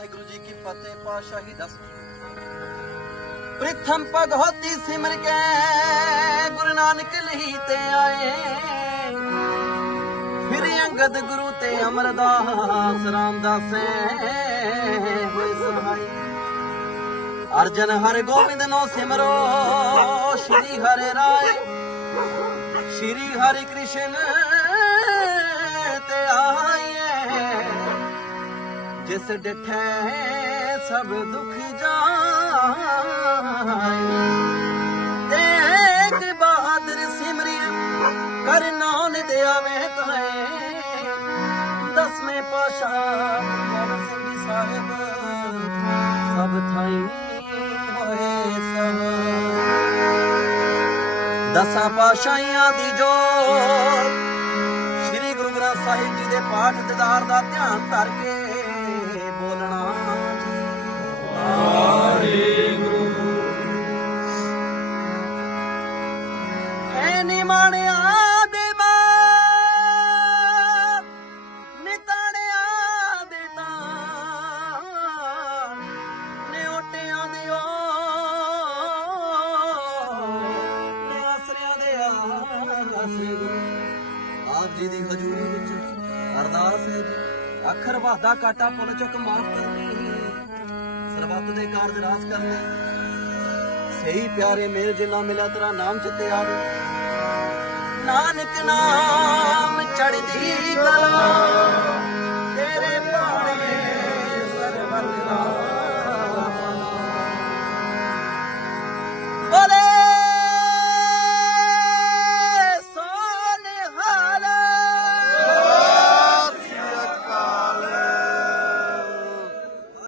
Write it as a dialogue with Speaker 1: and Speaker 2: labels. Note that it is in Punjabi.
Speaker 1: ਵਾਹਿਗੁਰੂ ਜੀ ਕੀ ਫਤਿਹ ਪਾਸ਼ਾਹੀ ਦਸ। ਪ੍ਰਥਮ ਭਗਵਤੀ ਸਿਮਰ ਕੇ, ਗੁਰੂ ਨਾਨਕ ਲਈ ਤੇ ਆਏ। ਫਿਰ ਅੰਗਦ ਗੁਰੂ ਤੇ ਅਮਰਦਾਸ ਰਾਮਦਾਸੇ ਹੋਏ ਸਹਾਈ ਅਰਜਨ ਹਰਿ ਗੋਬਿੰਦ ਨੋ ਸਿਮਰੋ, ਸ਼੍ਰੀ ਹਰਿ ਰਾਏ। ਸ਼੍ਰੀ ਹਰਿ ਕ੍ਰਿਸ਼ਨ ਤੇ ਆਏ ਜਿਸ ਡਿਠੈ ਸਭ ਦੁਖ ਜਾਏ। ਤੇਗ ਬਹਾਦਰ ਸਿਮਰਿਆ, ਕਰ ਨਾਨ ਦੇ ਆਵੇ ਤਹੇ ਦਸਵੇਂ ਪਾਸ਼ਾ ਗੁਰੂ ਸਿੰਘ ਸਾਹਿਬ, ਸਭ ਥਾਈ ਹੋਏ ਸਭ ਦਸਾਂ ਪਾਸ਼ਾਈਆਂ ਦੀ ਜੋਤ, ਸ੍ਰੀ ਗੁਰੂ ਗ੍ਰੰਥ ਸਾਹਿਬ ਜੀ ਦੇ ਪਾਠ ਦਿਦਾਰ ਦਾ ਧਿਆਨ ਧਰ ਕੇ ਐ ਨਿਮਾਣਿਆ ਦੇ ਬਾ ਨਿਤਾਣਿਆ ਦੇ ਤਾਂ। ਨਿਉਟਿਆਂ ਦੇ ਓ। ਨਿਆਸਰਿਆਂ ਦੇ ਆਸਰੇ ਆਪ ਜੀ ਦੀ ਹਜ਼ੂਰੀ ਵਿੱਚ ਅਰਦਾਸ ਹੈ ਜੀ। ਅੱਖਰ ਵਾਦਾ ਕਾਟਾ ਪੁੱਲ ਚੁੱਕ ਮਾਫ ਕਰਨੀ। ਸਰਬੱਤ ਦੇ ਕਾਰਜ ਰਾਸ ਕਰਨੇ। ਸਹੀ ਪਿਆਰੇ ਮੇਰੇ ਜਿੰਨਾ ਮਿਲਿਆ ਤੇਰਾ ਨਾਮ ਚਿੱਤੇ ਆਵੇ। ਨਾਨਕ ਨਾਮ ਚੜਦੀ ਕਲਾ।